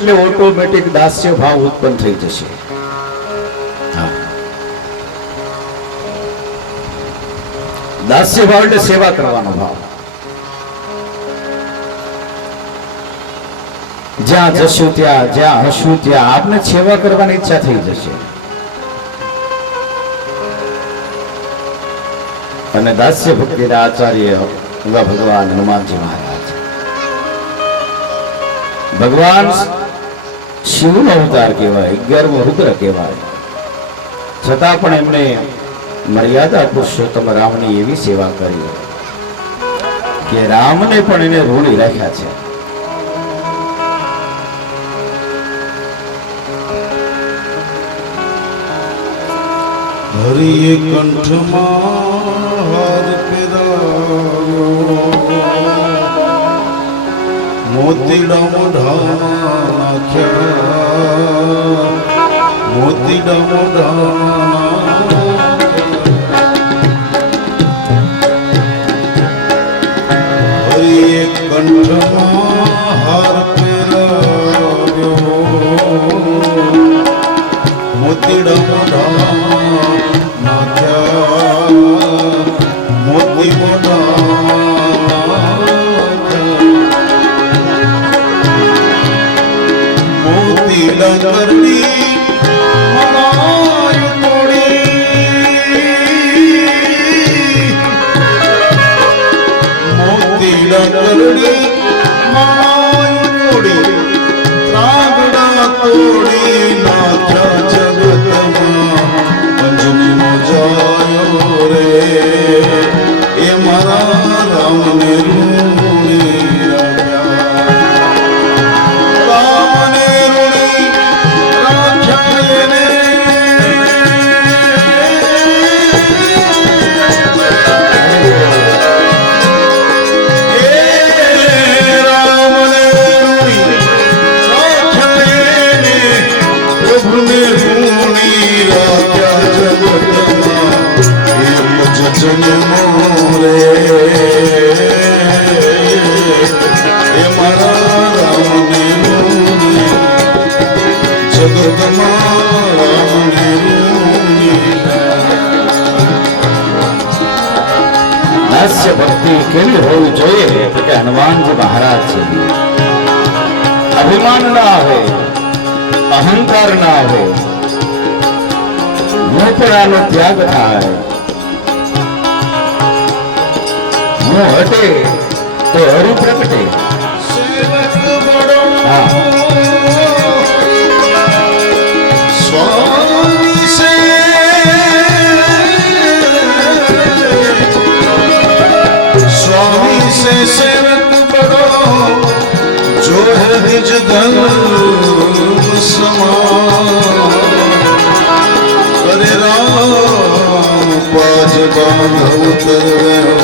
એટલે ઓટોમેટિક દાસ્ય ભાવ ઉત્પન્ન થઈ જશે. દાસ્ય ભાવ એટલે સેવા કરવાનો ભાવ. જ્યાં જશું ત્યાં, જ્યાં હશું ત્યાં આપને સેવા કરવાની ઈચ્છા થઈ જશે. અને દાસ્ય ભક્તિના આચાર્ય એવા ભગવાન હનુમાનજી મહારાજ. ભગવાન શિવનો અવતાર કહેવાય, 11મો રુદ્ર કહેવાય, છતાં પણ એમણે મર્યાદા પુરુષોત્તમ રામની એવી સેવા કરી કે રામને પણ એને ઋણી રાખ્યા છે. હરિએ કંઠમાં હાર પહેરાવ્યો, મોતીડા મોઢામાં નાખ્યા, મોતીડા મોઢામાં. હરિએ કંઠમાં હાર પહેરાવ્યો, મોતીડા મોઢામાં મોતી મોતી લંગરની મનાયું તોડી, મોતી લંગરની મનાયું તોડી, ત્રાગડા તોડી નાખ્યા જગતમાં. અંજની મોજાયો રે એ મારા રામને ઋણી રાખ્યા, રામને ઋણી રાખ્યા એને. રામને ઋણી રાખ્યા એને, પ્રભુને ઋણી રાખ્યા જન્મો રે એ મારા રામને ઋણી, જગતમાં રામને ઋણી. દાસ્ય ભક્તિ કેવી હોવી જોઈએ તો કે હનુમાનજી મહારાજ છે. અભિમાન ના આવે, અહંકાર ના આવે, મોપરાનો ત્યાગ થાય, હું હટે તો હરુ પ્રગટે. સ્વામી સે સ્વામી સે સેવક બડો, જો હૈ નિજ ધર્મ સમાન. કરે રામ પાજ બાંધવ તરવ્યો,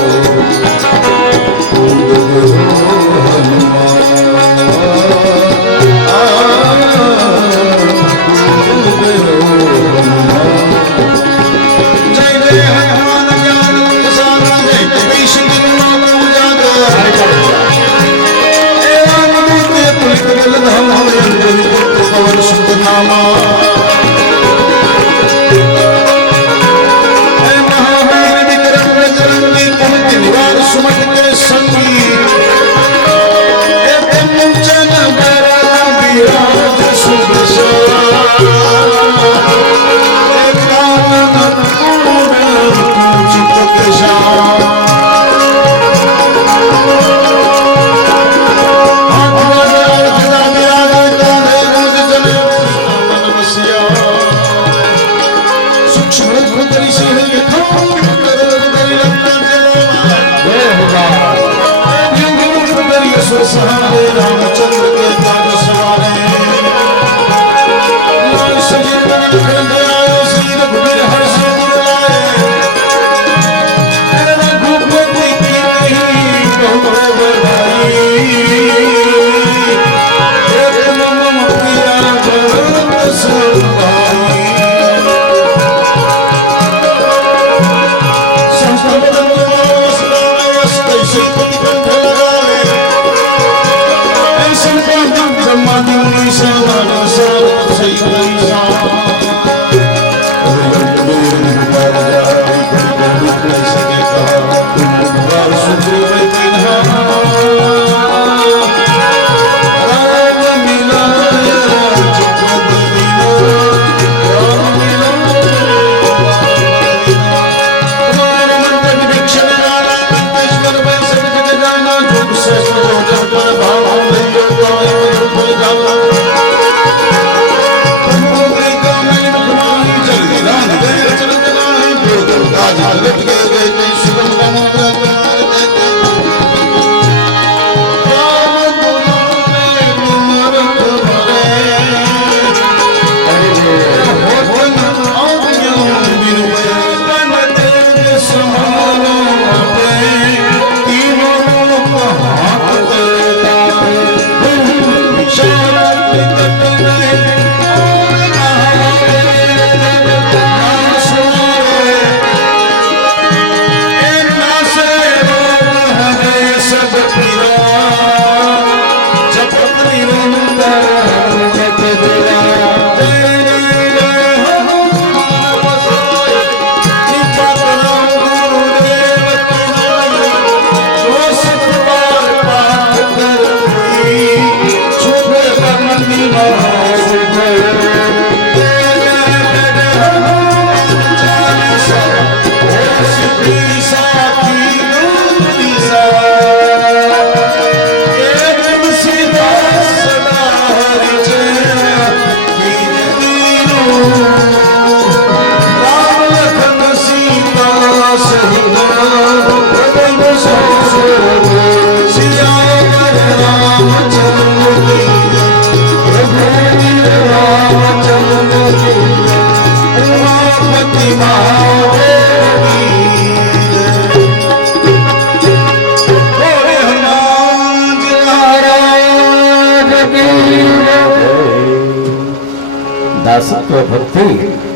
દાસત્વ ભક્તિ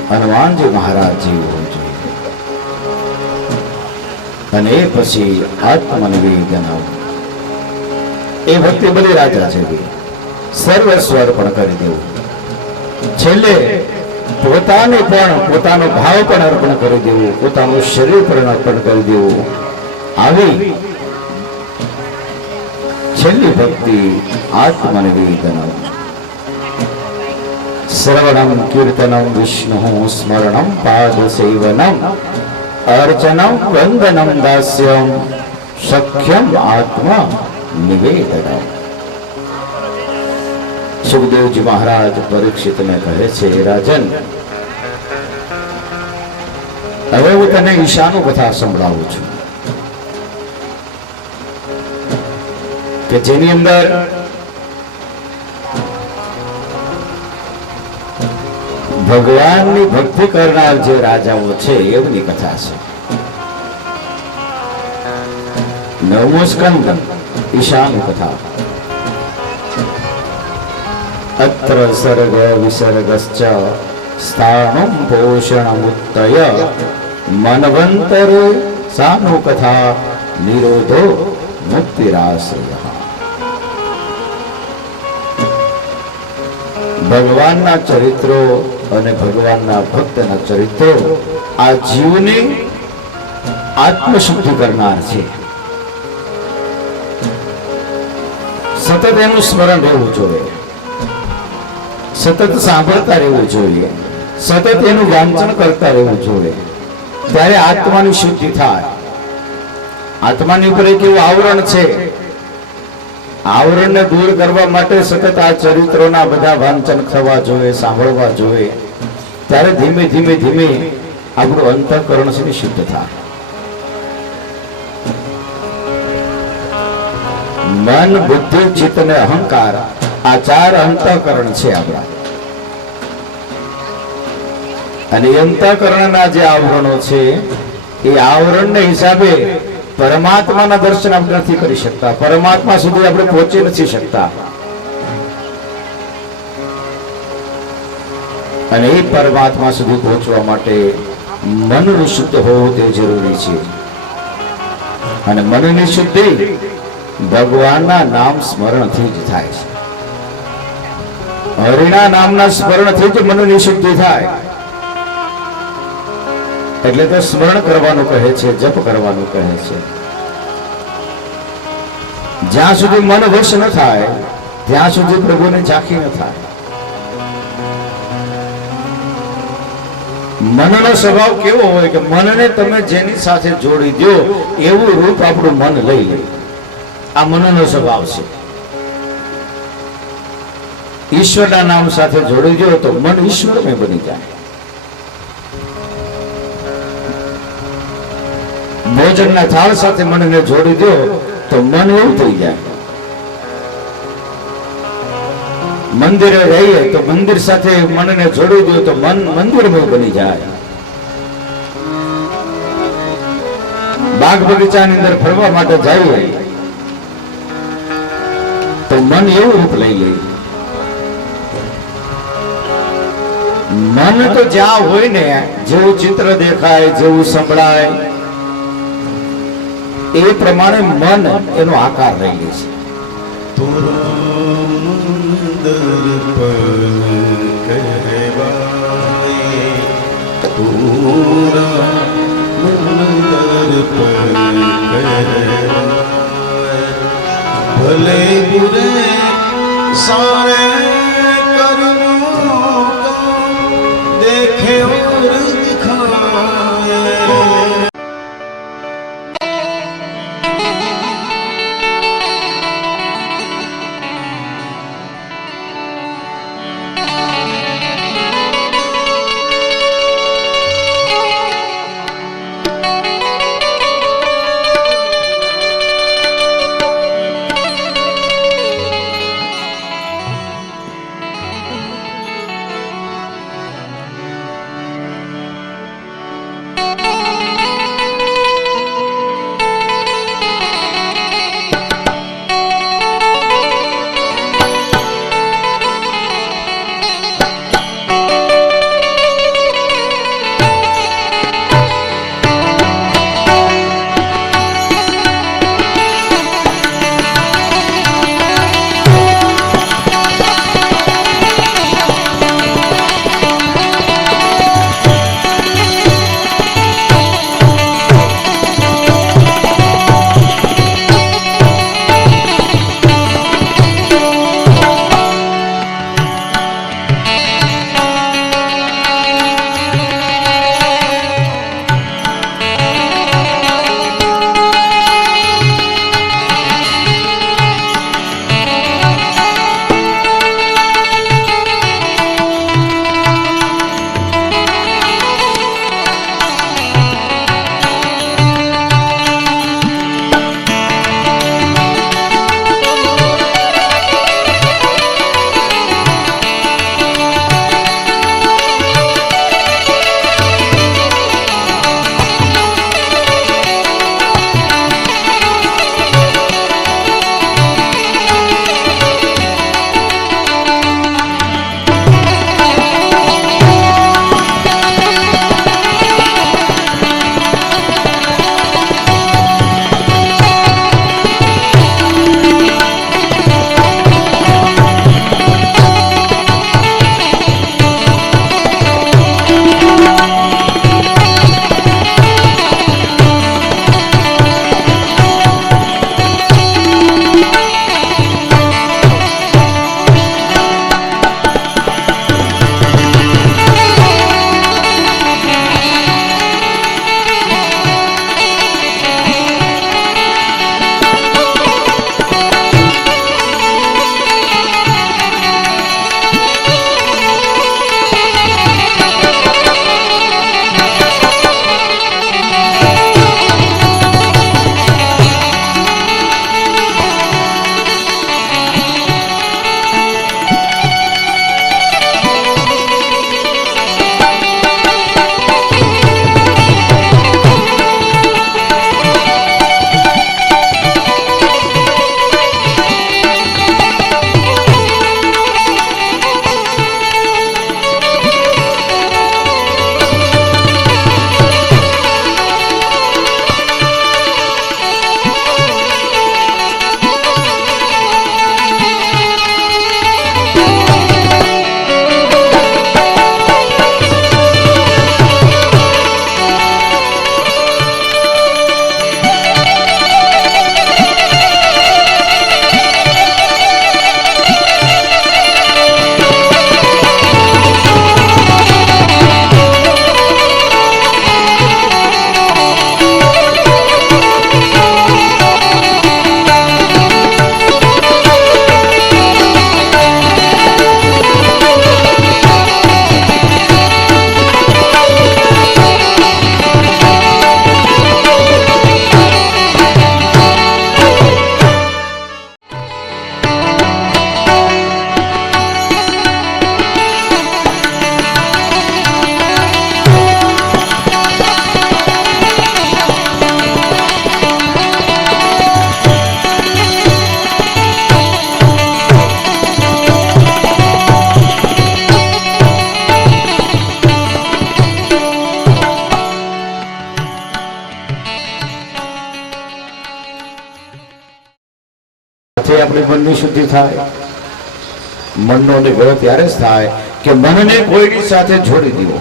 હનુમાનજી મહારાજજી હોવું જોઈએ, અને એ પછી આત્મનિવેદન, એ ભક્તિ બધી રાજા જેવી, સર્વસ્વ અર્પણ કરી દેવું, છેલ્લે પોતાનો ભાવ પણ અર્પણ કરી દેવું, પોતાનું શરીર પણ અર્પણ કરી દેવું, આવી છેલ્લી ભક્તિ આત્મનિવેદન. શ્રવણમ કીર્તનમ વિષ્ણુ સ્મરણમ પાદ સેવનમ અર્ચનમ વંદનમ દાસ્યમ સખ્યમ આત્મા નિવેદનમ. સુખદેવજી મહારાજ પરીક્ષિતને કહે છે, રાજન, હવે હું તને ઈશાનું કથા સંભળાવું છું કે જેની અંદર ભગવાનની ભક્તિ કરનાર જે રાજાઓ છે એમની કથા છે. 9મો સ્કંદ ઈશાની કથા. અત્ર સર્ગ વિસર્ગશ્ચ સ્થાનમ પોષણમુત્તય મનવંતરે સાનુ કથા નિરોધો મુક્તિરાશ્રયઃ. ભગવાનના ચરિત્રો અને ભગવાનના ભક્તના ચરિત્રો આ જીવને આત્મશુદ્ધિ કરનાર છે. સતત એનું સ્મરણ રહેવું જોઈએ, સતત સાંભળતા રહેવું જોઈએ, સતત એનું વાંચન કરતા રહેવું જોઈએ, ત્યારે આત્માની શુદ્ધિ થાય. આત્માની ઉપર એક એવું આવરણ છે, આવરણને દૂર કરવા માટે સતત આ ચરિત્રોના બધા વાંચન થવા જોઈએ, સાંભળવા જોઈએ, ત્યારે ધીમે ધીમે ધીમે આપણું અંતઃકરણ છે શુદ્ધ થાય. મન, બુદ્ધિ, ચિત્ત અને અહંકાર, આ 4 અંતઃકરણ છે આપણા. અને અંતઃકરણના જે આવરણો છે એ આવરણને હિસાબે પરમાત્માના દર્શન આપણે નથી કરી શકતા, પરમાત્મા સુધી આપણે પહોંચી નથી શકતા. અને એ પરમાત્મા સુધી પહોંચવા માટે મનનું શુદ્ધ હોવું તે જરૂરી છે. અને મનની શુદ્ધિ ભગવાનના નામ સ્મરણથી જ થાય છે. હરિના નામના સ્મરણથી જ મનની શુદ્ધિ થાય. એટલે તો સ્મરણ કરવાનું કહે છે, જપ કરવાનું કહે છે. જ્યાં સુધી મન વશ ન થાય ત્યાં સુધી પ્રભુને ઝાંખી ન થાય. મનનો સ્વભાવ કેવો હોય કે મનને તમે જેની સાથે જોડી દો એવું રૂપ આપણું મન લઈ લે. આ મનનો સ્વભાવ છે. ઈશ્વરના નામ સાથે જોડી દો તો મન ઈશ્વરમય બની જાય. ભોજનના થાળ સાથે મનને જોડી દો તો મન એવું થઈ જાય. મંદિરે રહીએ તો મંદિર સાથે મનને જોડી દો તો મન મંદિરમય બની જાય. બાગ બગીચાની અંદર ફરવા માટે જઈએ તો મન એવું રૂપ લઈ લે. મન તો જ્યાં હોય ને, જેવું ચિત્ર દેખાય, જેવું સંભળાય એ પ્રમાણે મન એનો આકાર લઈ લે છે. ભલે બુરે સારે એનાથી આપણી મનની શુદ્ધિ થાય. મનનો નિગ્રહ ત્યારે જ થાય કે મનને કોઈની સાથે જોડી દીધો.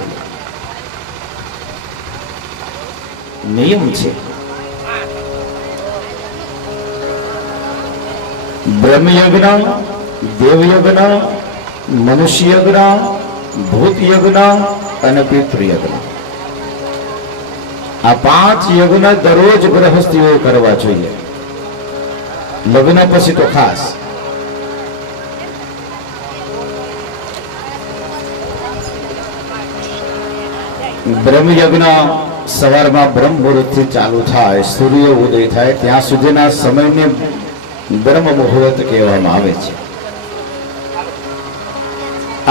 નિયમ છે. બ્રહ્મયજ્ઞ, દેવયજ્ઞ, મનુષ્યયજ્ઞ, ભૂતયજ્ઞ અને પિતૃયજ્ઞ, આ 5 યજ્ઞ દરરોજ ગૃહસ્થીઓ કરવા જોઈએ. લગ્ન પછી તો ખાસ. બ્રહ્મયજ્ઞ સવારમાં બ્રહ્મ મુહૂર્તથી ચાલુ થાય, સૂર્ય ઉદય થાય ત્યાં સુધીના સમયને બ્રહ્મ મુહૂર્ત કહેવામાં આવે છે.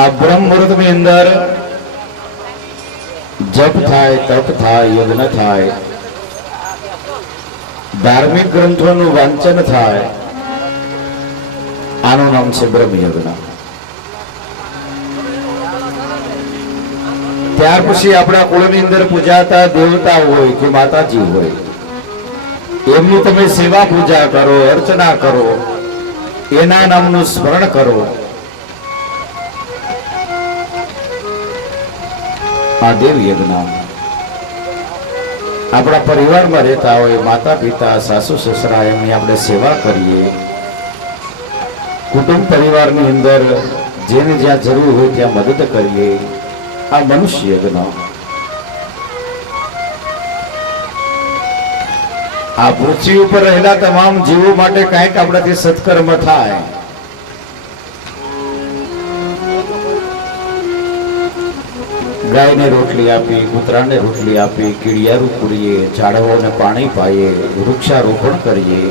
આ બ્રહ્મ મુહૂર્તની અંદર જપ થાય, તપ થાય, યજ્ઞ થાય, ધાર્મિક ગ્રંથોનું વાંચન થાય. આનું નામ છે બ્રહ્મયજ્ઞ. ત્યાર પછી આપણા કુળની અંદર પૂજાતા દેવતા હોય કે માતાજી હોય, એમની તમે સેવા પૂજા કરો, અર્ચના કરો, એના નામનું સ્મરણ કરો. આ દેવ યજ્ઞ. આપણા પરિવારમાં રહેતા હોય માતા પિતા, સાસુ સસરા, એમની આપણે સેવા કરીએ. કુટુંબ પરિવારની અંદર જેને જ્યાં જરૂર હોય ત્યાં મદદ કરીએ. આ મનુષ્ય યજ્ઞ. આ પૃથ્વી ઉપર રહેલા તમામ જીવો માટે કાંઈક આપણાથી સત્કર્મ થાય. ગાયને રોટલી આપી, કૂતરાને રોટલી આપી, કીડિયારું પૂરીએ, ઝાડવાઓને પાણી પાઈએ, વૃક્ષારોપણ કરીએ.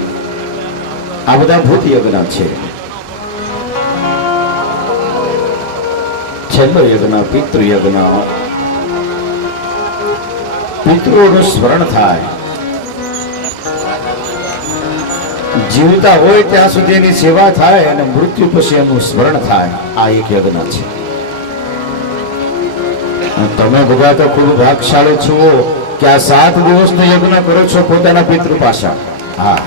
આ બધા ભૂત યજ્ઞ છે. છેલ્લો યજ્ઞ પિતૃયજ્ઞ. પિતૃઓનું સ્મરણ થાય. જીવતા હોય ત્યાં સુધી એની સેવા થાય અને મૃત્યુ પછી એનું સ્મરણ થાય. આ એક યજ્ઞ છે. તમે બધા તો ખૂબ ભાગશાળી છો કે આ 7 દિવસનો યજ્ઞ કરો છો પોતાના પિતૃ પાછળ. હા,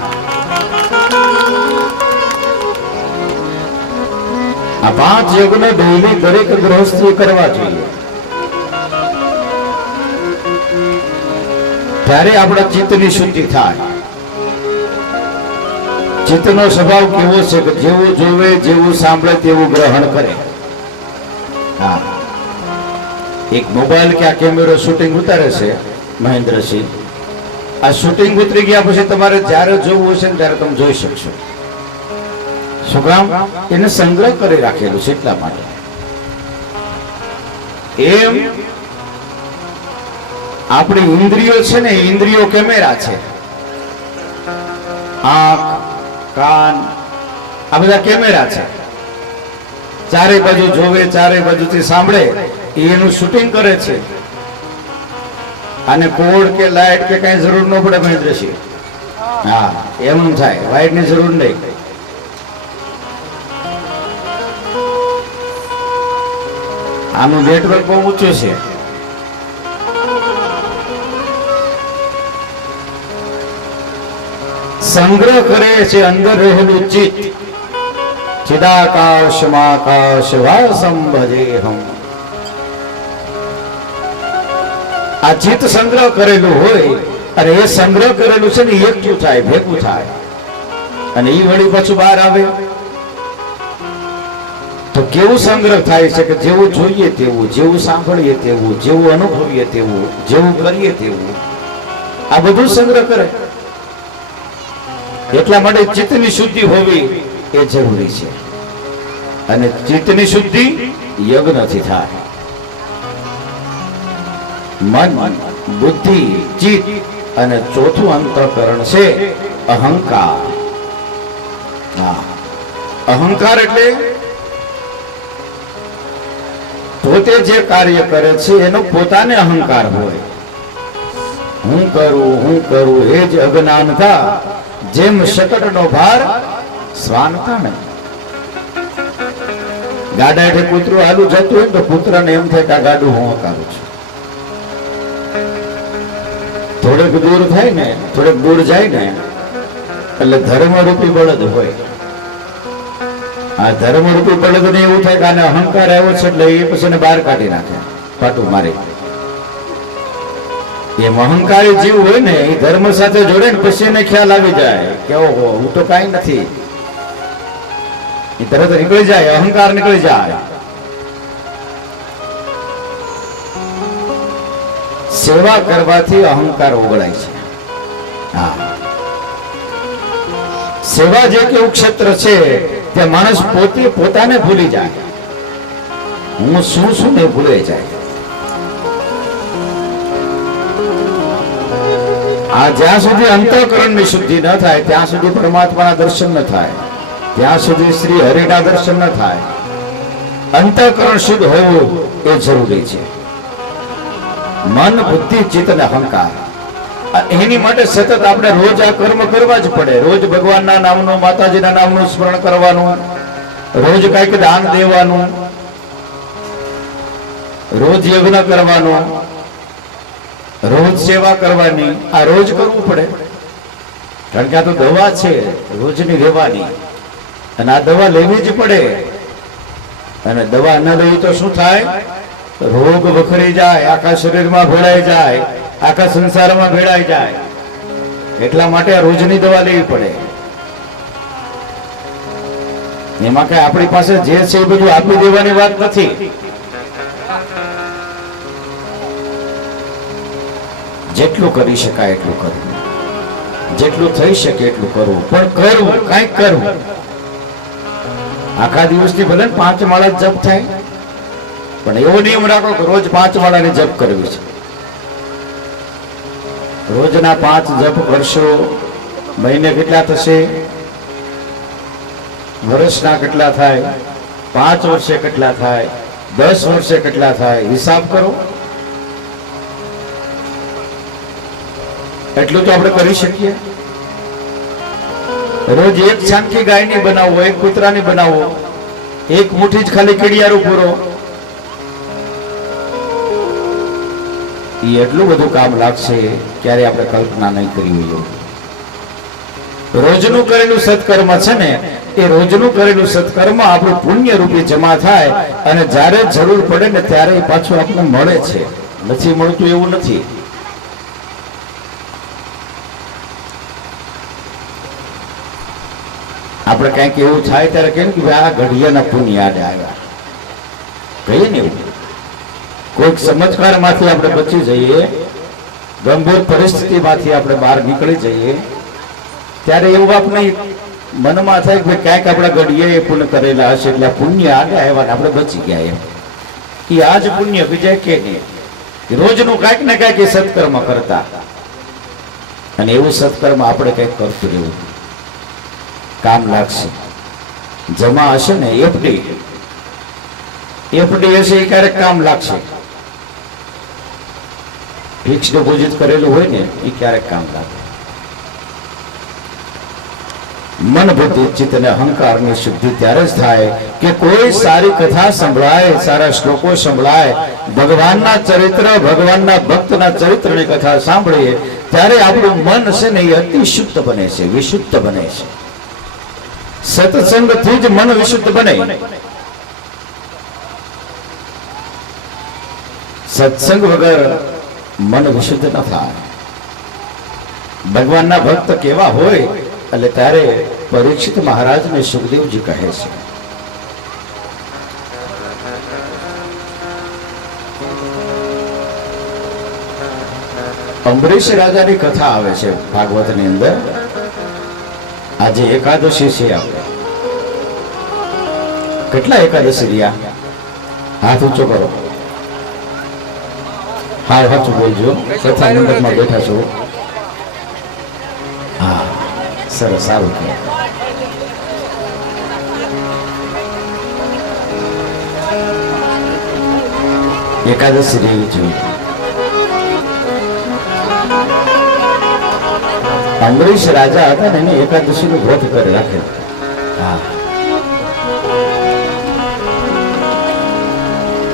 આ 5 યજ્ઞ ડેલી દરેક ગૃહસ્થીએ કરવા જોઈએ. ત્યારે આપણા ચિત્તની શુદ્ધિ થાય. ચિત્તનો સ્વભાવ કેવો છે કે જેવું જોવે, જેવું સાંભળે તેવું ગ્રહણ કરે. હા, એક મોબાઈલ કે આ કેમેરો શૂટિંગ ઉતારે છે મહેન્દ્રસિંહ. આ શૂટિંગ ઉતરી ગયા પછી તમારે જ્યારે જોવું હશે ને ત્યારે તમે જોઈ શકશો. શું કામ? એને સંગ્રહ કરી રાખેલું છે એટલા માટે. એમ આપણી ઇન્દ્રિયો છે ને, ઇન્દ્રિયો કેમેરા છે. આંખ, કાન, આ બધા કેમેરા છે. ચારે બાજુ જોવે, ચારે બાજુથી સાંભળે, એનું શૂટિંગ કરે છે. અને કોડ કે લાઈટ કે કઈ જરૂર ન પડે મહેન્દ્રસિંહ. હા, એમનું થાય, લાઈટ ની જરૂર નહીં. આનું નેટવર્ક બહુ ઊંચું છે. સંગ્રહ કરે છે અંદર રહેલું ચિત્ત. ચિદાકાશમાકાશ વાસમ ભજેહમ. આ ચિત્ત સંગ્રહ કરેલું હોય અને એ સંગ્રહ કરેલું છે ને એકઠું થાય, ભેગું થાય અને એ વળી પાછું બહાર આવે તો કેવું સંગ્રહ થાય છે કે જેવું જોઈએ તેવું, જેવું સાંભળીએ તેવું, જેવું અનુભવીએ તેવું, જેવું કરીએ તેવું, આ બધું સંગ્રહ કરે. એટલા માટે ચિત્તની શુદ્ધિ હોવી એ જરૂરી છે. અને ચિત્તની શુદ્ધિ યજ્ઞથી થાય. મન, બુદ્ધિ, ચિત્ત અને ચોથું અંતઃકરણ છે અહંકાર. હા, અહંકાર એટલે પોતે જે કાર્ય કરે છે એનો પોતાને અહંકાર હોય. હું કરું એ જ અજ્ઞાનતા, જેમ શકટનો ભાર શ્વાનતા ને. ગાડા હેઠે કૂતરું હાલું જતું હોય તો કૂતરાને એમ થાય કે આ ગાડું હું હકારું છું. થોડેક દૂર થાય ને, થોડેક દૂર જાય ને એટલે ધર્મરૂપી બળદ હોય આ ધર્મરૂપી બળદને એવું થાય કે આને અહંકાર આવ્યો છે એટલે એ પછી એને બહાર કાઢી નાખે, પાટું મારી. એમ અહંકારી જીવ હોય ને એ ધર્મ સાથે જોડે ને પછી એને ખ્યાલ આવી જાય કે ઓહો હું તો કાંઈ નથી, એ તરત નીકળી જાય, અહંકાર નીકળી જાય. સેવા કરવાથી અહંકાર ઓગળાય છે. હા, સેવા જે કેવું ક્ષેત્ર છે ત્યાં માણસ પોતે પોતાને ભૂલી જાય, હું શું છું ને ભૂલાઈ જાય. આ જ્યાં સુધી અંતઃકરણની શુદ્ધિ ન થાય ત્યાં સુધી પરમાત્માના દર્શન ન થાય, ત્યાં સુધી શ્રી હરિના દર્શન ન થાય. અંતઃકરણ શુદ્ધ હોવું એ જરૂરી છે. મન, બુદ્ધિ, ચિત્ત અને અહંકાર, એની માટે સતત આપણે રોજ આ કર્મ કરવા જ પડે. રોજ ભગવાનના નામનું, માતાજીના નામનું સ્મરણ કરવાનું, રોજ કઈક દાન દેવાનું, રોજ યજ્ઞ કરવાનું, રોજ સેવા કરવાની. આ રોજ કરવું પડે, કારણ કે આ તો દવા છે રોજની રહેવાની, અને આ દવા લેવી જ પડે. અને દવા ન લેવી તો શું થાય? રોગ વખરી જાય, આખા શરીરમાં ભેળાઈ જાય, આખા સંસારમાં ભેળાઈ જાય. એટલા માટે આ રોજની દવા લેવી પડે. એમાં કઈ આપણી પાસે જે છે એ બધું આપી દેવાની વાત નથી. જેટલું કરી શકાય એટલું કરવું, જેટલું થઈ શકે એટલું કરવું, પણ કરવું, કંઈક કરવું. આખા દિવસથી ભલે 5 માળા જપ થાય, પણ એવો નિયમ રાખો કે રોજ 5 માળાની જપ કરવી છે. રોજના 5 જપ કરશો, મહિને કેટલા થશે? વર્ષના કેટલા થાય? 5 વર્ષે કેટલા થાય? 10 વર્ષે કેટલા થાય? હિસાબ કરો. એટલું તો આપણે કરી શકીએ. રોજ એક છાનકી ગાયની બનાવો, એક કૂતરાની બનાવો, એક મુઠ્ઠી જ ખાલી કીડિયારું પૂરો, એ એટલું બધું કામ લાગશે ક્યારે આપણે કલ્પના નહીં કરી હોય. રોજનું કરેલું સત્કર્મ છે ને, એ રોજનું કરેલું સત્કર્મ આપણું પુણ્ય રૂપે જમા થાય, અને જ્યારે જરૂર પડે ને ત્યારે એ પાછું આપણને મળે છે. નથી મળતું એવું નથી. આપણે કઈક એવું થાય ત્યારે કેમ કે આ ઘડિયાના પુણ્ય યાદ આવ્યા કહીએ ને એવું. કોઈક ચમત્કાર માંથી આપણે બચી જઈએ, ગંભીર પરિસ્થિતિમાંથી આપણે બહાર નીકળી જઈએ, ત્યારે એવું આપણે મનમાં થાય કે ક્યાંક આપણા ઘડિયાએ પુણ્ય કરેલા હશે એટલે પુણ્ય આગળ આવ્યા ને આપણે બચી ગયા. એમ એ આજ પુણ્ય બીજા કે નહીં. રોજનું કાંઈક ને કાંઈક એ સત્કર્મ કરતા, અને એવું સત્કર્મ આપણે કંઈક કરતું રહેવું, કામ લાગશે. જમા હશે ને એફડી હશે એ ક્યારેક કામ લાગશે. ફિક્સ ડિપોઝિટ કરેલું હોય ને એ ક્યારેક કામ લાગે. મન, બુદ્ધિ, ચિત્ત અને અહંકારની શુદ્ધિ ત્યારે જ થાય કે કોઈ સારી કથા સંભળાય, સારા શ્લોકો સંભળાય, ભગવાનના ચરિત્ર, ભગવાનના ભક્તના ચરિત્રની કથા સાંભળીએ ત્યારે આપણું મન છે ને એ અતિ શુદ્ધ બને છે, વિશુદ્ધ બને છે. સત્સંગથી જ મન વિશુદ્ધ બને. સત્સંગ વગર મન વિશુદ્ધ ન થાય. ભગવાનના ભક્ત કેવા હોય એટલે ત્યારે પરીક્ષિત મહારાજને સુખદેવજી કહે છે, અંબરીશ રાજાની કથા આવે છે ભાગવતની અંદર. આજે એકાદશી છે. આપણે કેટલા એકાદશી રહ્યા? હાથ ઊંચો કરો. હા, સાચું બોલજો. કથા મંડપમાં બેઠા છો. હા, સરસ, સારું કે એકાદશી રહેવી જોઈએ. અંબરીશ રાજા હતા ને એને એકાદશી નું વ્રત કરી રાખે. હા,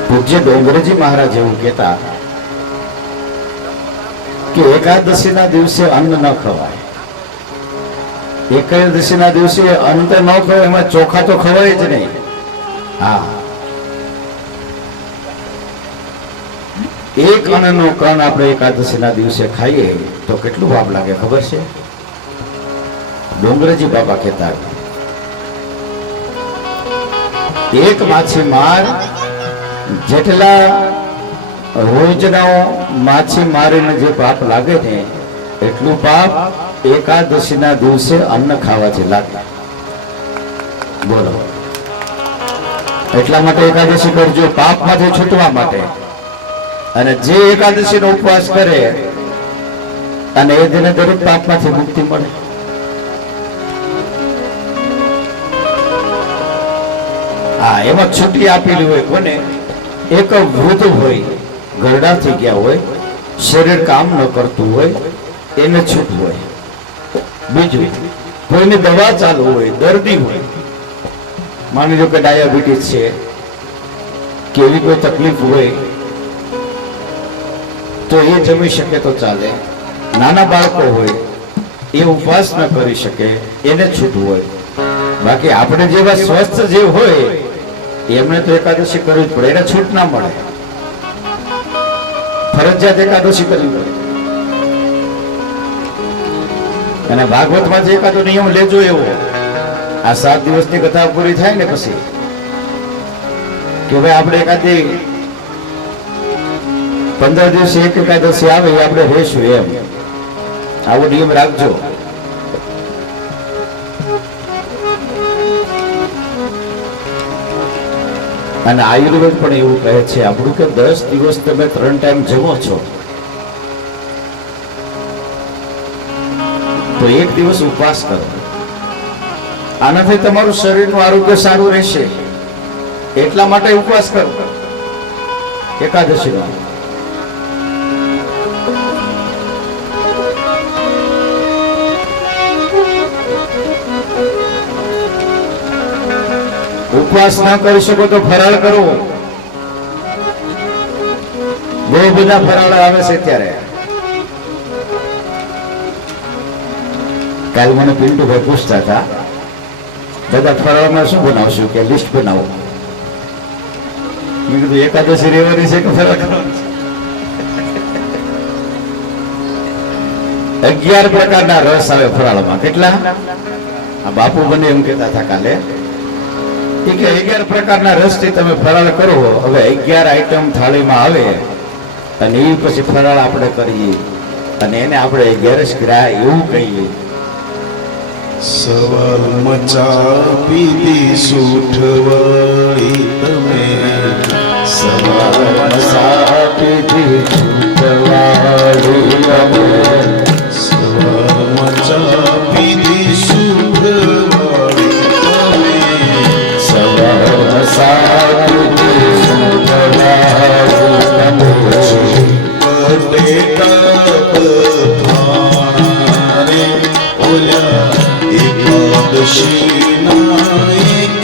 પૂજ્ય ડોંગરજી મહારાજ એવું કહેતા કે એકાદશી ના દિવસે અન્ન ન ખવાય. એકાદશીના દિવસે અંત ન ખવાય, એમાં ચોખા તો ખવાય જ નહીં. હા, એક અન્નનો કણ આપણે એકાદશીના દિવસે ખાઈએ તો કેટલું પાપ લાગે ખબર છે? ડોંગરજી બાબા કહેતા એક માછીમાર જેટલા રોજના માછીમારીને જે પાપ લાગે ને એટલું પાપ એકાદશીના દિવસે અન્ન ખાવાથી લાગે. બોલો, એટલા માટે એકાદશી કરજો, પાપમાંથી છૂટવા માટે. અને જે એકાદશીનો ઉપવાસ કરે અને એ દિને દરેક પાપમાંથી મુક્તિ મળે. હા, એમાં છૂટી આપેલી હોય કોને? એક વૃદ્ધ હોય, ગરડા થઈ ગયા હોય, શરીર કામ ન કરતું હોય, એને છૂટ હોય. બીજું, કોઈને દવા ચાલુ હોય, દર્દી હોય, માની લો કે ડાયાબિટીસ છે કે એવી કોઈ તકલીફ હોય તો એ જમી શકે તો ચાલે. નાના બાળકો હોય એ ઉપવાસ ન કરી શકે, એને છૂટ હોય. બાકી આપણે જેવા સ્વસ્થ જે હોય એમને તો એકાદશી કરવી જ પડે, એને છૂટ ના મળે, ફરજિયાત એકાદશી કરવી પડે. અને ભાગવતમાં જે એકાદો નિયમ લેજો એવો, આ 7 દિવસની કથા પૂરી થાય ને પછી કે ભાઈ આપણે એકાદી 15 દિવસે એક એકાદશી આવે એ આપણે રહેશું, એમ આવો નિયમ રાખજો. અને આયુર્વેદ પણ એવું કહે છે આપણું કે 10 દિવસ તમે 3 ટાઈમ જમો છો તો એક દિવસ ઉપવાસ કરો. આનાથી તમારું શરીરનું આરોગ્ય સારું રહેશે, એટલા માટે ઉપવાસ કરો એકાદશીનો. ઉપવાસ ના કરી શકો તો ફરાળ કરો. બહુ બધા ફરાળ આવે છે અત્યારે. કાલ મને પિન્ટુભાઈ પૂછતા હતા, દાદા ફરાળમાં શું બનાવશું? કે લિસ્ટ બનાવો. મેં કીધું એકાદશી રહેવાની છે કે ફરાળ કરવાનું છે? 11 પ્રકારના રસ આવે ફરાળમાં. કેટલા? આ બાપુ બને એમ કહેતા હતા કાલે કે 11 પ્રકારના રસથી તમે ફરાળ કરો. હવે 11 આઈટમ થાળીમાં આવે અને એ પછી ફરાળ આપણે કરીએ અને એને આપણે 11 ગ્રાહ એવું કહીએ. સવારમાં ચા પીધી સૂઠવાળી તમે, સવારમાં ચા પીધી સૂઠવાળી તમે, સવારમાં ચા પીધી સૂઠવાળી તમે, સવારમાં ચા પીધી સૂઠવાળી તમે, બટેટા બફાણા રે ઓલા એકાદશીના એક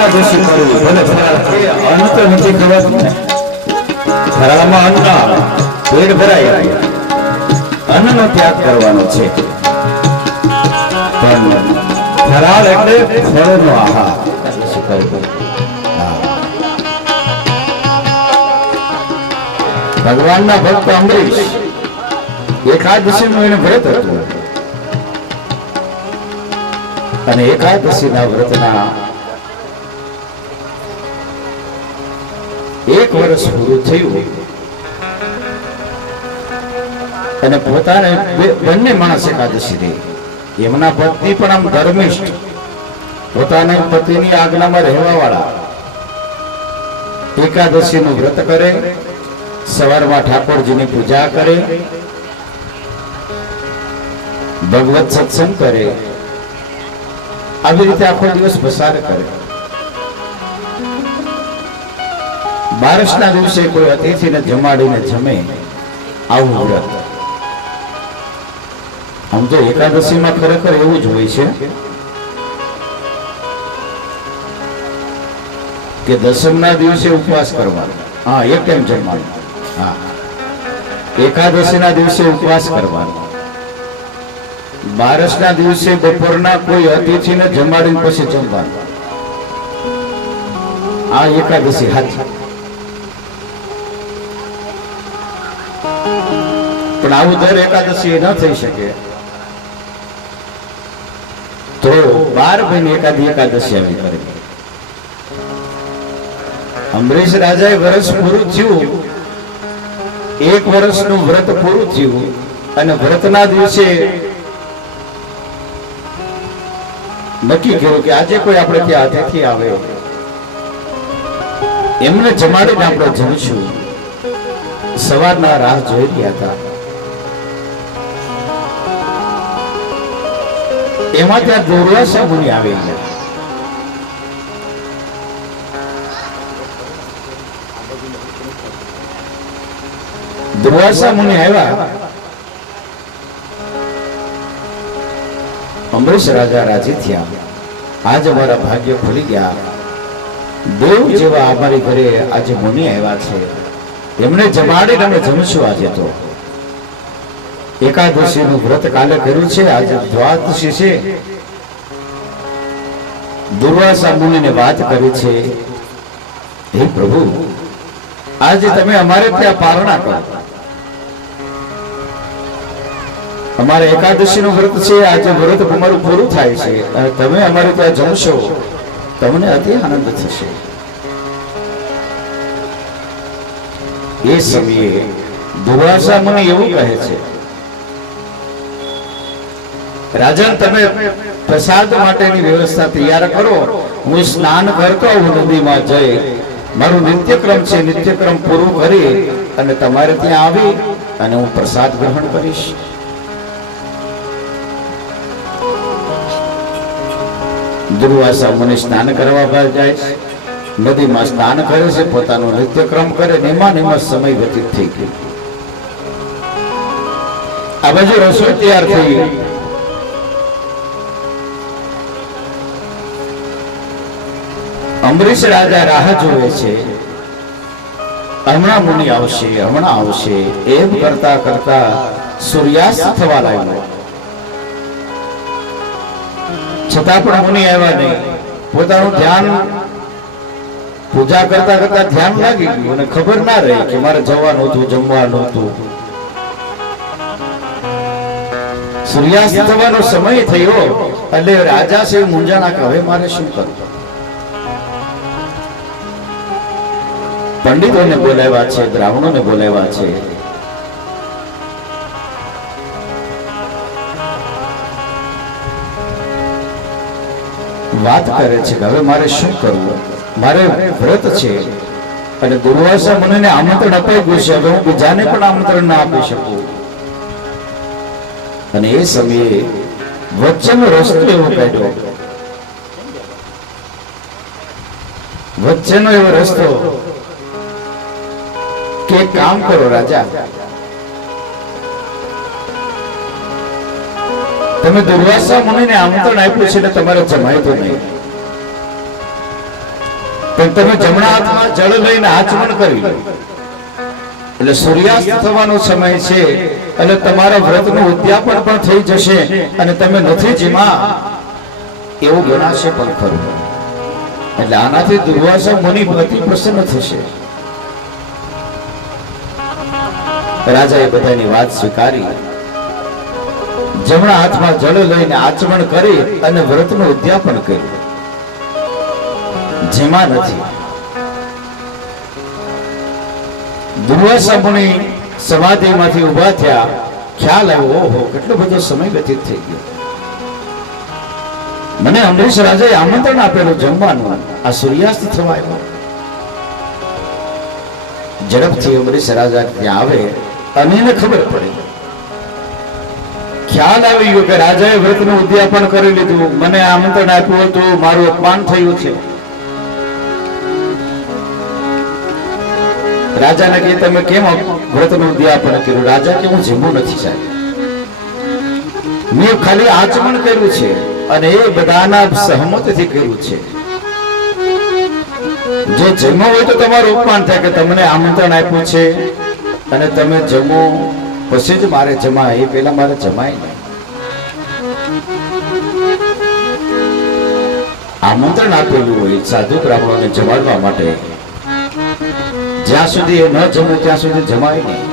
એકાદશી કરવી ભલે ફરાળ એ અન્ન તો નથી ખવાતું ને. ફરાળમાં અન્ન ના આવે, પેટ ભરાય અન્નનો ત્યાગ કરવાનો છે. પણ ફરાળ એટલે ફળનો આહાર. એકાદશી કરવી. ભગવાનના ભક્ત અંબરીશ એકાદશીનું એને વ્રત હતું અને એકાદશીના વ્રતના 1 વર્ષ પૂરું થયું અને પોતાને બંને માણસ એકાદશી રહી. એમના પત્ની પણ આમ ધર્મિષ્ઠ, પોતાના પતિની આજ્ઞામાં રહેવા વાળા એકાદશીનું વ્રત કરે, સવારમાં ઠાકોરજીની પૂજા કરે, ભગવત સત્સંગ કરે, આવી રીતે આખો દિવસ પસાર કરે. બારસના દિવસે કોઈ અતિથિને જમાડીને જમે, આવું વ્રત. આમ તો એકાદશીમાં ખરેખર એવું જ હોય છે કે દસમના દિવસે ઉપવાસ કરવાનો. હા, એક ટાઈમ જમવાનું. હા, એકાદશીના દિવસે ઉપવાસ કરવાનો. બારસના દિવસે બપોરના કોઈ અતિથિને જમાડીને પછી જમવાનું. આ એકાદશી હાથી. પણ આવું દર એકાદશી ન થઈ શકે તો 12 મહિને એકાદશી આવી કરે. અંબરીશ રાજાએ વર્ષ પૂરું થયું, 1 વર્ષનું વ્રત પૂરું થયું અને વ્રતના દિવસે નક્કી કર્યું કે આજે કોઈ આપણે ત્યાં અતિથિ આવે એમને જમાડીને આપણે જમશું. સવારના રાહ જોઈ રહ્યા હતા. એમાં ત્યાં દુર્વાસા મુનિ આવી ગયા. દુર્વાસા મુનિ આવ્યા. અંબરીશ રાજા રાજી થયા. આજ અમારા ભાગ્ય ખુલી ગયા. દેવ જેવા અમારી ઘરે આજે મુનિ આવ્યા છે, એમને જમાડીને અમે જમશું. આજે તો એકાદશીનું વ્રત કાલે કર્યું છે, આજે દ્વાદશી છે. દુર્વાસા મુનિને વાત કરી છે, હે પ્રભુ, આજે તમે અમારે ત્યાં પારણા કરો. અમારે એકાદશીનું વ્રત છે, આજે વ્રત અમારું પૂરું થાય છે અને તમે અમારે ત્યાં જમશો, તમને અતિ આનંદ થશે. એ સમયે દુર્વાસા મુનિ એવું કહે છે, રાજન, તમે પ્રસાદ માટેની વ્યવસ્થા તૈયાર કરો. હું સ્નાન કરતો આવું નદીમાં જઈ, મારું નિત્યક્રમ છે, નિત્યક્રમ પૂરું કરી અને તમારે ત્યાં આવી અને હું પ્રસાદ ગ્રહણ કરીશ. દુર્વાસા મુનિ સ્નાન કરવા બહાર જાય છે, નદીમાં સ્નાન કરે છે, પોતાનો નિત્યક્રમ કરે, એમાં સમય વ્યતીત થઈ ગયો. આ બાજુ રસોઈ તૈયાર થઈ. અંબરીશ રાજા રાહ જોવે છે, હમણાં મુનિ આવશે, હમણાં આવશે. એમ કરતા કરતા સૂર્યાસ્ત થવા લાગ્યો. છતાં પણ મુનિ આવ્યા નહીં. પોતાનું ધ્યાન પૂજા કરતા કરતા ધ્યાન લાગી ગયું અને ખબર ના રહી કે મારે જવાનું હતું, જમવાનું હતું. સૂર્યાસ્ત થવાનો સમય થયો એટલે રાજા છે મૂંઝાણા કે હવે મારે શું કરવું. પંડિતોને બોલાવ્યા છે, બ્રાહ્મણોને બોલાવ્યા છે. વાત કરે છે કે હવે મારે શું કરવું, મારે વ્રત છે અને દુર્વાસા મુનિને આમંત્રણ અપાઈ ગયું છે, હવે હું બીજાને પણ આમંત્રણ ના આપી શકું. અને એ સમયે વચ્ચેનો રસ્તો એવો કાઢ્યો, વચ્ચેનો એવો રસ્તો કે એક કામ કરો રાજા, તમે દુર્વાસા મુનિને આમંત્રણ આપ્યું છે એટલે તમારે જમાય તો નહીં. પણ તમે જમણા હાથમાં જળ લઈને આચમન કરી લો એટલે સૂર્યાસ્ત થવાનો સમય છે એટલે તમારા વ્રતનું ઉદ્યાપન પણ થઈ જશે અને તમે નથી જેમાં એવું ગણાશે પણ ખરું. એટલે આનાથી દુર્વાસા મુનિ અતિ પ્રસન્ન થશે. રાજાએ બધાની વાત સ્વીકારી, જમણા હાથમાં જળ લઈને આચમન કરી અને વ્રતનું ઉદ્યાપન કર્યું. જેમાં નથી. દુર્વાસા મુનિ સમાધિમાંથી ઊભા થયા. ખ્યાલ આવ્યો, ઓહો કેટલો બધો સમય વ્યતીત થઈ ગયો. મને અમરીશ રાજાએ આમંત્રણ આપેલું જમવાનું, આ સૂર્યાસ્ત થવા આવ્યો. ઝડપથી અમરીશ રાજા ત્યાં આવે અને એને ખબર પડી, ખ્યાલ આવી ગયો કે રાજાએ વ્રતનું ઉદ્યાપન કરી લીધું, મને આમંત્રણ આપ્યું હતું, મારું અપમાન થયું છે. રાજાને કહે તમે કેમ વ્રતનું ઉદ્યાપન કર્યું? રાજા કે હું જમવું નથી સાહેબ, મેં ખાલી આચમન કર્યું છે અને એ બધાના સહમતથી કર્યું છે. જો જમવું હોય તો તમારું અપમાન થાય કે તમને આમંત્રણ આપ્યું છે અને તમે જમો પછી જ મારે જમાય, એ પહેલા મારે જમાય નહીં. આમંત્રણ આપેલું હોય સાધુ બ્રાહ્મણોને જમાડવા માટે, જ્યાં સુધી એ ન જમે ત્યાં સુધી જમાય નહીં.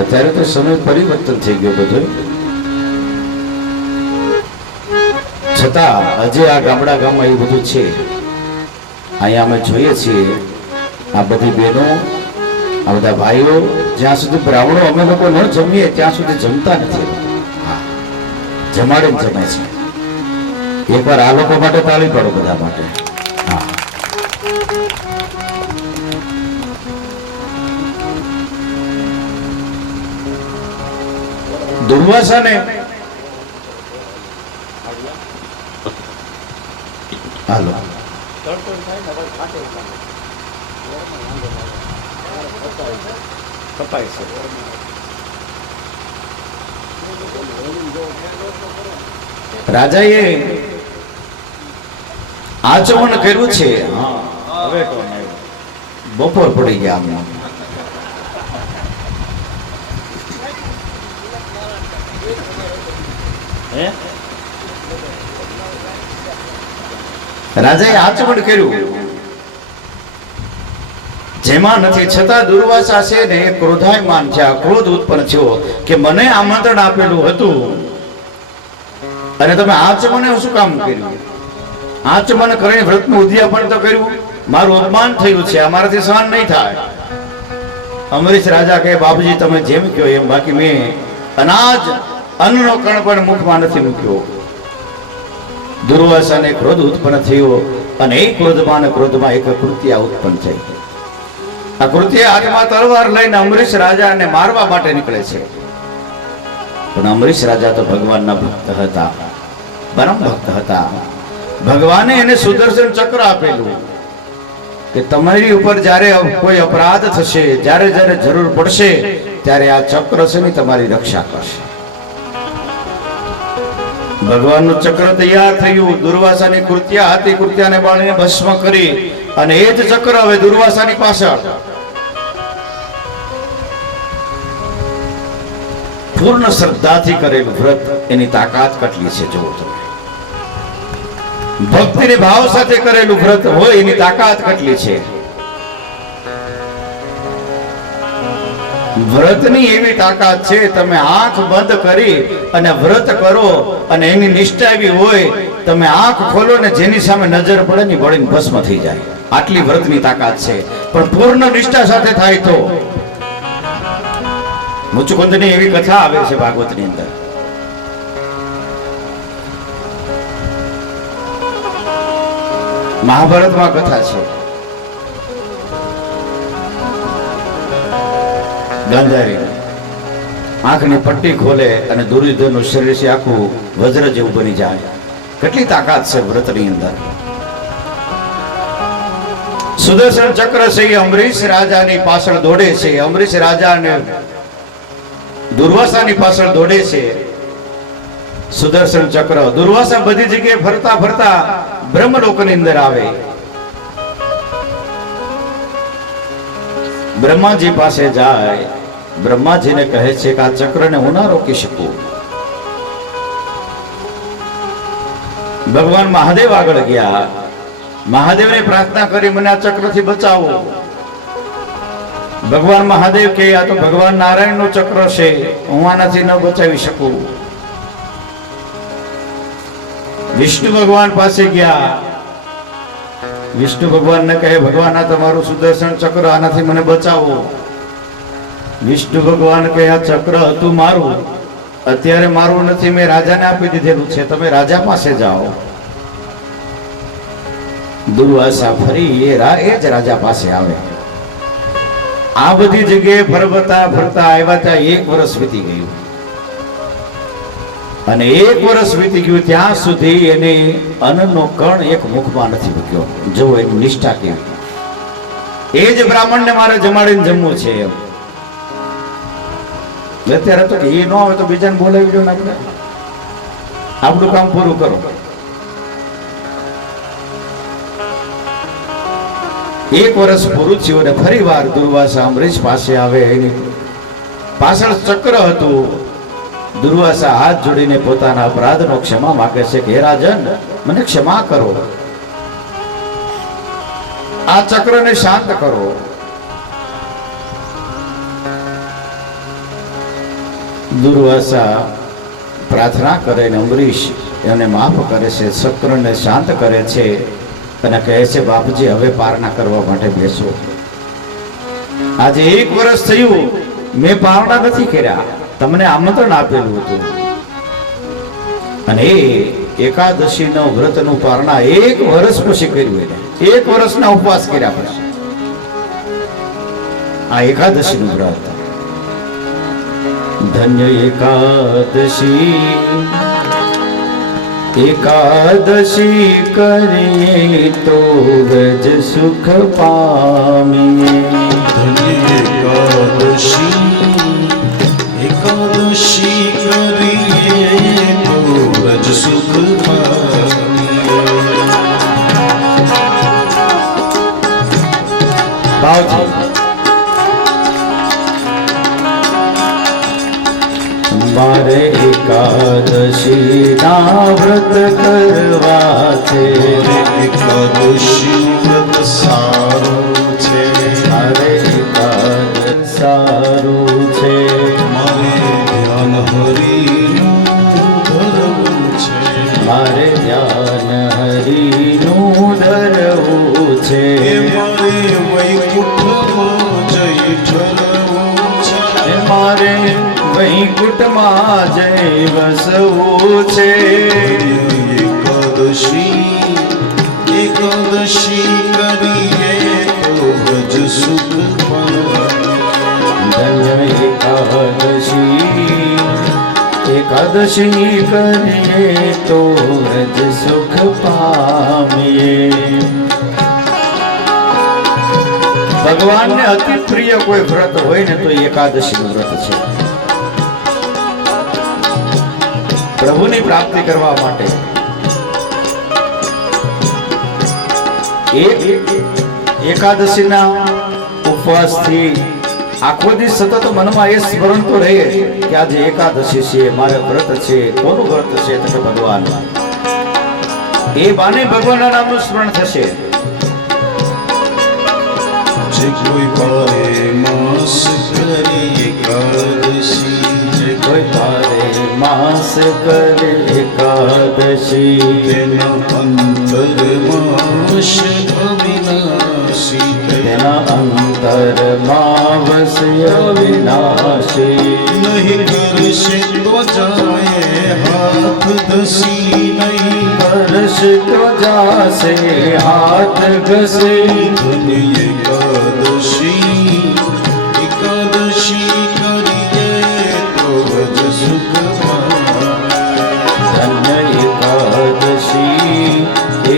અત્યારે તો સમય પરિવર્તન થઈ ગયો બધો, છતાં હજી આ ગામડા ગામમાં એવું બધું છે. અહીંયા અમે જોઈએ છીએ આ બધી બહેનો, આ બધા ભાઈઓ, જ્યાં સુધી બ્રાહ્મણો અમે લોકો ન જમીએ ત્યાં સુધી જમતા નથી. જમાડે ને જમે છે. એકવાર આ લોકો માટે તાળી પાડો, બધા માટે. હા, દુર્વાસાને હાલો રાજાએ આચમન કર્યું છે. હવે બપોર પડી ગયા અમને. રાજાએ આચમન કર્યું, જેમાં નથી, છતાં દુર્વાસા છે ને એ ક્રોધાયમાન થયા, ક્રોધ ઉત્પન્ન થયો કે મને આમંત્રણ આપેલું હતું અને તમે આચમન શું કામ કર્યું? આચમન કરીને વ્રતનું ઉદ્યાપન તો કર્યું, મારું અપમાન થયું છે, અમારાથી સહન નહીં થાય. અમરીશ રાજા કહે બાપુજી તમે જેમ કહો એમ, બાકી મેં અનાજ અન્નનો કણ પણ મુખમાં નથી મૂક્યો. દુર્વાસાને ક્રોધ ઉત્પન્ન થયો અને એ ક્રોધમાં એક કૃત્યા ઉત્પન્ન થઈ. આ કૃત્યા હાથમાં તલવાર લઈને અમરીશ રાજાને મારવા માટે નીકળે છે. પણ અમરીશ રાજા તો ભગવાનના ભક્ત હતા, પરમ ભક્ત હતા. ભગવાને એને સુદર્શન ચક્ર આપેલું કે તમારી ઉપર જ્યારે કોઈ અપરાધ થશે, જ્યારે જ્યારે જરૂર પડશે ત્યારે આ ચક્ર છે ને તમારી રક્ષા કરશે. ભગવાનનું ચક્ર તૈયાર થયું. દુર્વાસાની કૃત્યા હતી, કૃત્યાને બાળીને ભસ્મ કરી અને એ જ ચક્ર હવે દુર્વાસાની પાછળ. પૂર્ણ શ્રદ્ધાથી કરેલું વ્રત, એની તાકાત કેટલી છે જોવો તમે. ભક્તિને ભાવ સાથે કરેલું વ્રત હોય એની તાકાત કેટલી છે. વ્રતની એવી તાકાત છે, તમે આંખ બંધ કરી અને વ્રત કરો અને એની નિષ્ઠા એવી હોય, તમે આંખ ખોલો ને જેની સામે નજર પડે ને બળીને ભસ્મ થઈ જાય. આટલી વ્રતની તાકાત છે. પણ પૂર્ણ નિષ્ઠા સાથે થાય તો. મુચુકુંદની એવી કથા આવે છે ભાગવતની અંદર. મહાભારતમાં કથા છે. ગાંધારી આંખની પટ્ટી ખોલે અને દુર્યોધનનું શરીર છે આખું વજ્ર જેવું બની જાય. કેટલી તાકાત છે વ્રતની અંદર. સુદર્શન ચક્ર છે એ અમરીશ રાજાની પાછળ દોડે છે. અમરીશ રાજાને દુર્વાસાની પાછળ દોડે છે સુદર્શન ચક્ર. દુર્વાસા બધી જગ્યાએ ફરતા ફરતા બ્રહ્મલોકની અંદર આવે. બ્રહ્માજી પાસે જાય. બ્રહ્માજીને કહે છે કે આ ચક્રને હું ના રોકી શકું. ભગવાન મહાદેવ આગળ ગયા. મહાદેવને પ્રાર્થના કરી, મને આ ચક્રથી બચાવો. ભગવાન મહાદેવ કે આ તો ભગવાન નારાયણનું ચક્ર છે, હું આનાથી ન બચાવી શકું. વિષ્ણુ ભગવાન પાસે ગયા. વિષ્ણુ ભગવાનને કહે, ભગવાન આ તમારું સુદર્શન ચક્ર, આનાથી મને બચાવો. વિષ્ણુ ભગવાન કહે, આ ચક્ર હતું મારું, અત્યારે મારું નથી, મેં રાજાને આપી દીધેલું છે, તમે રાજા પાસે જાઓ. દુર્વાસા ફરી એ જ રાજા પાસે આવે. આ બધી જગ્યાએ ફરતા ફરતા આવ્યા ત્યાં 1 વર્ષ વીતી ગયું. અને 1 વર્ષ વીતી ગયું ત્યાં સુધી એને અન્નનો કણ એક મુખમાં નથી મૂક્યો. જો એની નિષ્ઠા કેવી! એ જ બ્રાહ્મણને મારે જમાડીને જમવું છે એમ. અત્યારે તો એ ન આવે તો બીજાને બોલાવી દો ને, આપણે આપણું કામ પૂરું કરો. 1 વર્ષ પૂરું થયું અને ફરી વાર દુર્વાસા અમરીશ પાસે આવે. એની પાછળ ચક્ર હતું. દુર્વાસા હાથ જોડીને પોતાના અપરાધનો ક્ષમા માંગે છે કે હે રાજન, મને ક્ષમા કરો, આ ચક્રને શાંત કરો. દુર્વાસા પ્રાર્થના કરે ને અમરીશ એને માફ કરે છે, ચક્રને શાંત કરે છે અને કહે છે, બાપજી હવે પારણા કરવા માટે બેસો. આજે 1 વર્ષ થયું, મેં પારણા નથી કર્યા, તમને આમંત્રણ આપેલું હતું. અને એ એકાદશીનો વ્રતનું પારણા 1 વર્ષ પછી કર્યું. એને 1 વર્ષના ઉપવાસ કર્યા પછી આ એકાદશીનું વ્રત. ધન્ય એકાદશી, એકાદશી કરીએ તો વ્રજ સુખ પામીએ. ધન્ય એકાદશી, એકાદશી કરીએ તો વ્રજ સુખ પામીએ. ભાવથી મારે એકાદશી ના વ્રત કરવા છે. એકાદશી વ્રત સારું છે, મારે એકાદશ સારું છે. મારે ધ્યાન હરિનું ધરવું છે, મારે ધ્યાન હરિનું ધરવું છે. મારે વૈકુંઠમાં જઈ ઠરવું છે, મારે વૈકુંઠમાં જઈ વસવું છે. એકાદશી, એકાદશી કરીએ તો વ્રજ સુખ પામીએ. ધન્ય એકાદશી, એકાદશી કરીએ તો વ્રજ સુખ પામીએ. ભગવાનને અતિ પ્રિય કોઈ વ્રત હોય ને તો એકાદશીનું વ્રત છે. પ્રભુની પ્રાપ્તિ કરવા માટે એકાદશીના ઉપવાસથી આખો દિવસ સતત મનમાં એ સ્મરણ તો રહે કે આજે એકાદશી છે, મારે વ્રત છે. કોનું વ્રત છે? તો ભગવાન. એ બાને ભગવાનના નામનું સ્મરણ થશે. જે કોઈ પારે માસ કરી એકાદશી, જે કોઈ ભારે માસ કરે એકાદશી, તેના અંતરમાં વસે અવિનાશી. તેના અંતરમાં વસે અવિનાશી. નહીં કરશે તો જાય હાથ ધસી, નહીં કરશે તો જાશે હાથ ઘસી. ધન્ય એકાદશી, એકાદશી કરીએ તો વ્રજ સુખ પામીએ. ધન્ય એકાદશી,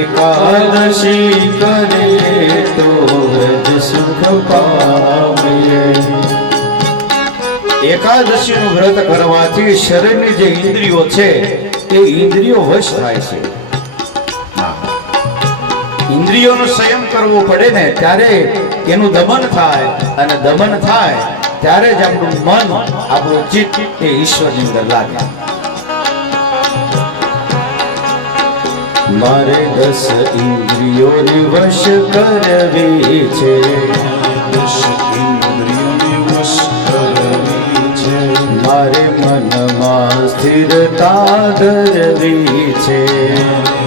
એકાદશી કરીએ તો વ્રજ સુખ પામીએ. એકાદશીનું વ્રત કરવાથી શરીરની જે ઇન્દ્રિયો છે એ ઇન્દ્રિયો વશ થાય છે. ઇન્દ્રિયોનો સંયમ કરવો પડે ને ત્યારે એનું દમન થાય, અને દમન થાય ત્યારે જ આપણું મન, આપણું ચિત્ત એ ઈશ્વરની અંદર લાગે. મારે 10 ઇન્દ્રિયોને વશ કરવી છે, 10 ઇન્દ્રિયોને વશ કરવી છે. મારે મનમાં સ્થિરતા ધરવી છે,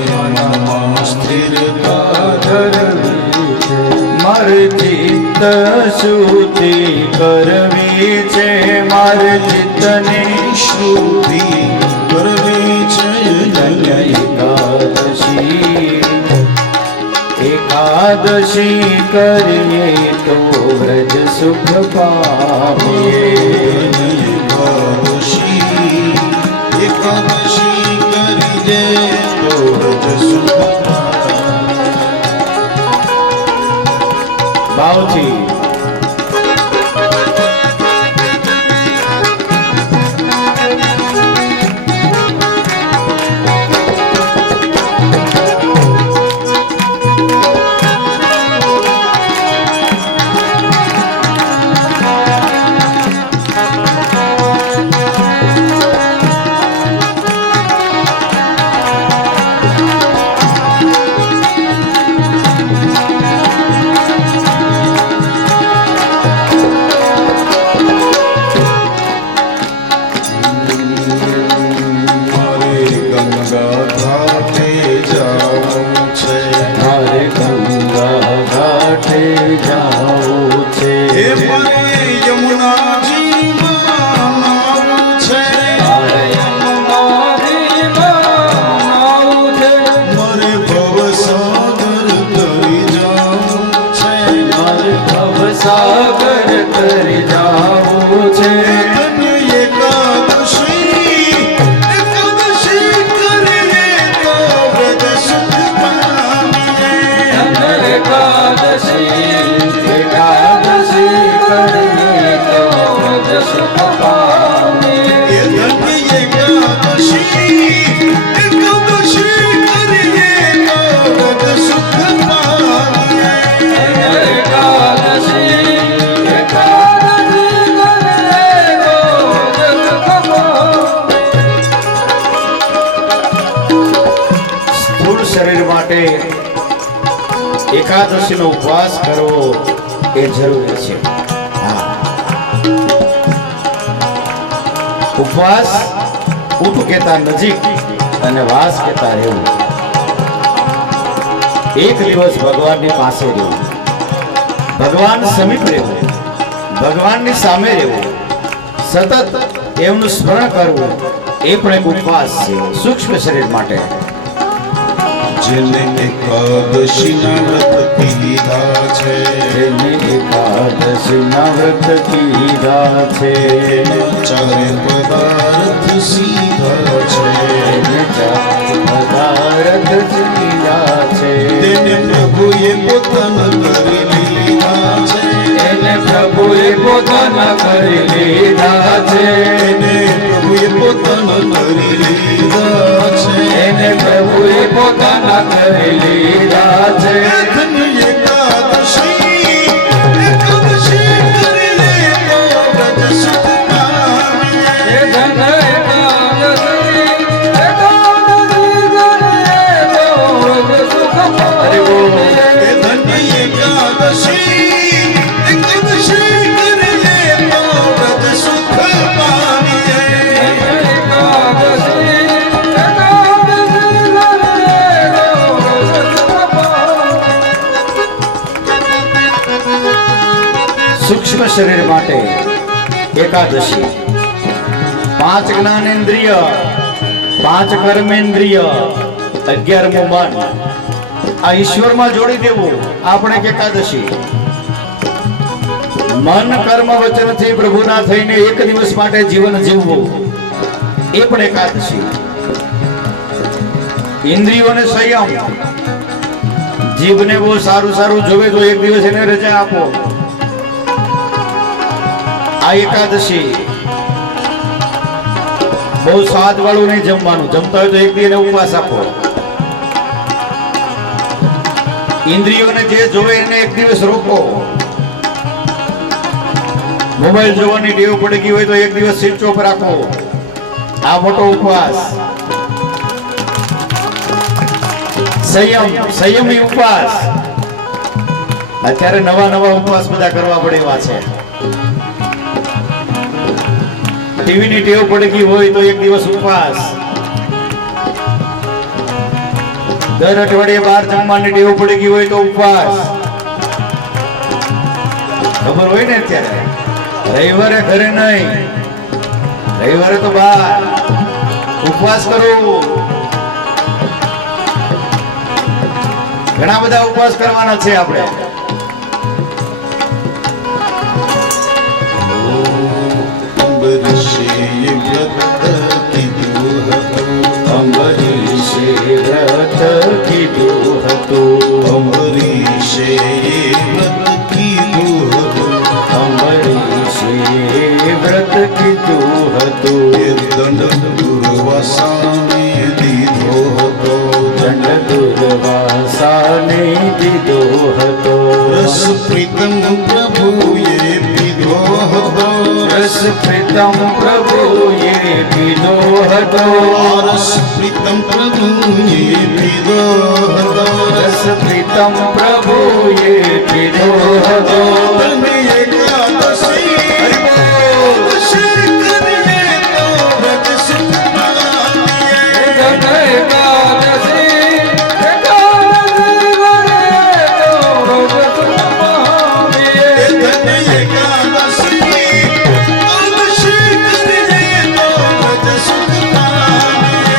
મનમાં સ્થિરતા ધરવી છે. મારે ચિત્ત શુદ્ધિ કરવી છે, મારે ચિત્તની શુદ્ધિ કરવી છે. એકાદશી કરીએ તો વ્રજ સુખ પામીએ. એકાદશી કરીએ તો વ્રજ સુખ ભાવથી સાગર તરી જાવું છે. એકાદશી કરીએ તો વ્રજ સુખ પામીએ. એકાદશી કરીએ તો વ્રજ સુખ પામીએ. એકાદશી કરીએ તો વ્રજ સુખ પામીએ. સ્થૂળ શરીર માટે એકાદશીનો ઉપવાસ કરવો એ જરૂરી છે. ઉપવાસ ઉઠ કેતા નજીક અને વાસ કેતા રહેવું. એક દિવસ ભગવાનની પાસે રહેવું, ભગવાન સમીપ રહેવું, ભગવાનની સામે રહેવું, સતત એમનું સ્મરણ કરવું એ પણ એક ઉપવાસ છે સૂક્ષ્મ શરીર માટે. જેને એકાદશીના વ્રત કીધા છે, જેને એકાદશીના વ્રત કીધા છે, ચારે પદાર્થ સીધા છે. એને ચારે પદાર્થ સીધા છે. તેને પ્રભુએ પોતાના કરી લીધા છે. એને પ્રભુએ પોતાના કરી લીધા છે. એને પ્રભુએ પોતાના કરી લીધા છે. એને પ્રભુએ પોતાના કરી લીધા છે. એકાદશી કરીએ તો વ્રજ સુખ પામીએ. હરિ બોલ. એ ધન્ય એકાદશી કરીએ તો વ્રજ સુખ પામીએ. સૂક્ષ્મ શરીર માટે એકાદશી 5 જ્ઞાનેન્દ્રિય, 5 કર્મેન્દ્રિય, 11મું મન આ ઈશ્વરમાં જોડી દેવું આપણે એક એકાદશી. મન કર્મ વચનથી પ્રભુના થઈને એક દિવસ માટે જીવન જીવવું એ પણ એકાદશી. ઇન્દ્રિયોને સંયમ, જીભને બહુ સારું સારું જોવે તો એક દિવસ એને રજા આપો, આ એકાદશી. બહુ સ્વાદ વાળું નહીં જમવાનું, જમતા હોય તો એક દિવસ ઉપવાસ આપો. ઇન્દ્રિયોને જે જોવે એને એક દિવસ રોકો. મોબાઈલ જોવાની ટેવ પડી ગઈ હોય તો એક દિવસ સ્વિચ ઓફ રાખો. આ મોટો ઉપવાસ. સંયમી ઉપવાસ. અત્યારે નવા નવા ઉપવાસ બધા કરવા પડે એવા છે. ટીવી ની ટેવ પડી ગઈ હોય તો એક દિવસ ઉપવાસ. દર અઠવાડિયે બહાર જમવાની ટેવ પડી ગઈ હોય તો ઉપવાસ. ખબર હોય ને અત્યારે રવિવારે ઘરે નહીં, રવિવારે તો બહાર ઉપવાસ કરો. ઘણા બધા ઉપવાસ કરવાના છે આપણે. અંબરીશે વ્રત કીધું હતું. અંબરીશે વ્રત કીધું હતું. અંબરીશે વ્રત કીધું હતું. અંબરીશે વ્રત કીધું હતું. એ દંડ દુર્વાસાને દીધો હતો. દંડ દુર્વાસાને દીધો હતો. રસ પ્રીતમ પ્રભુએ પીધો હતો. રસ પ્રીતમ પ્રભુએ પીધો હતો. રસ પ્રીતમ પ્રભુએ પીધો હતો. રસ પ્રીતમ પ્રભુએ પીધો હતો. તને એકાદશી અભિષેક કરીએ તો વ્રત સુખ પામીએ. તને એકાદશી અભિષેક કરીએ તો વ્રત સુખ પામીએ.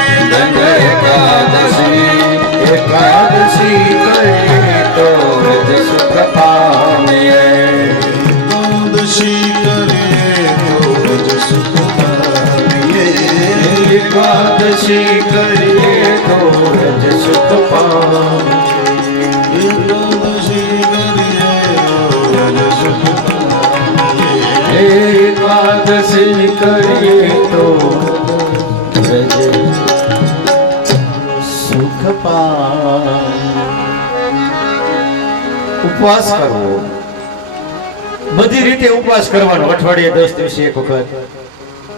એકાદશી કરીએ તો વ્રત સુખ પામીએ. એકાદશી કરીએ તો વ્રત સુખ પામીએ. એકાદશી કરીએ તો વ્રત સુખ પામીએ. એકાદશી કરીએ તો વ્રત સુખ પામીએ. એકાદશી કરીએ તો વ્રત સુખ પામીએ. ઉપવાસ કરવો, બધી રીતે ઉપવાસ કરવાનો. અઠવાડિયે 10 દિવસે એક વખત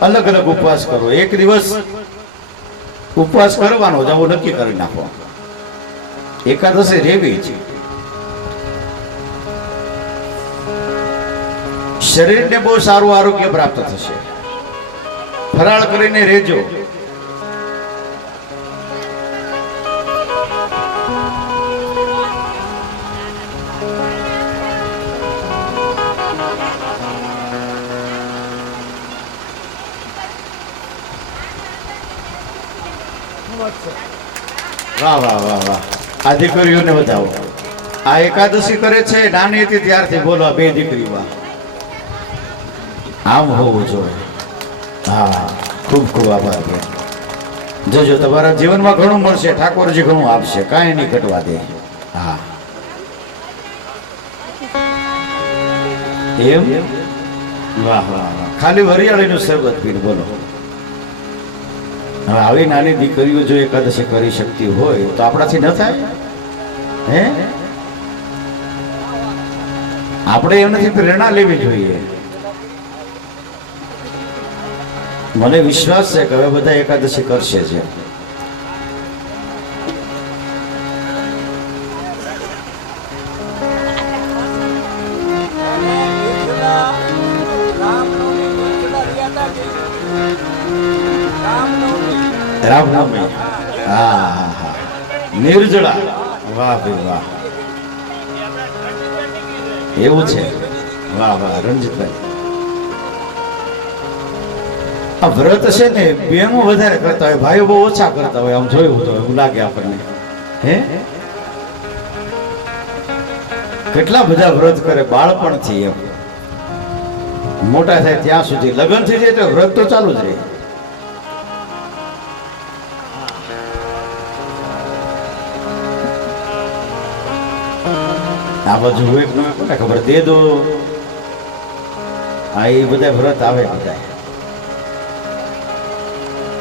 અલગ અલગ ઉપવાસ કરો. એક દિવસ ઉપવાસ કરવાનો જ આવું નક્કી કરી નાખો. એકાદશી રેવી છે. શરીરને બહુ સારું આરોગ્ય પ્રાપ્ત થશે. ફરાળ કરીને રહેજો. વાહ વાહ વાહ વાહ. આ દીકરીઓને બતાવો. આ એકાદશી કરે છે નાની હતી ત્યારથી. બોલો આ બે દીકરી. વાહ, આમ હોવું જોઈએ. હા, ખૂબ ખૂબ આભાર બેન. જોજો તમારા જીવનમાં ઘણું મળશે. ઠાકોરજી ઘણું આપશે, કાંઈ નહીં ઘટવા દે. હા, એમ. વાહ વાહ વાહ. ખાલી વરિયાળીનું શરબત પીને બોલો. હવે આવી નાની દીકરીઓ જો એકાદશી કરી શકતી હોય તો આપણાથી ન થાય? હે, આપણે એમનાથી પ્રેરણા લેવી જોઈએ. મને વિશ્વાસ છે કે હવે બધા એકાદશી કરશે છે. રામનવમી. હા હા હા. નિર્જળા. વાહ ભાઈ વાહ. એવું છે. વાહ વાહ રણજીતભાઈ. આ વ્રત છે ને બેનો વધારે કરતા હોય, ભાઈઓ બહુ ઓછા કરતા હોય. આમ જોયું તો એવું લાગે આપણને. હે, કેટલા બધા વ્રત કરે બાળપણથી. એમ મોટા થાય ત્યાં સુધી, લગ્ન થઈ જાય તો વ્રત તો ચાલુ જ રહે. આ બાજુ એક કોને ખબર દે દો. આ એ બધા વ્રત આવે બધા.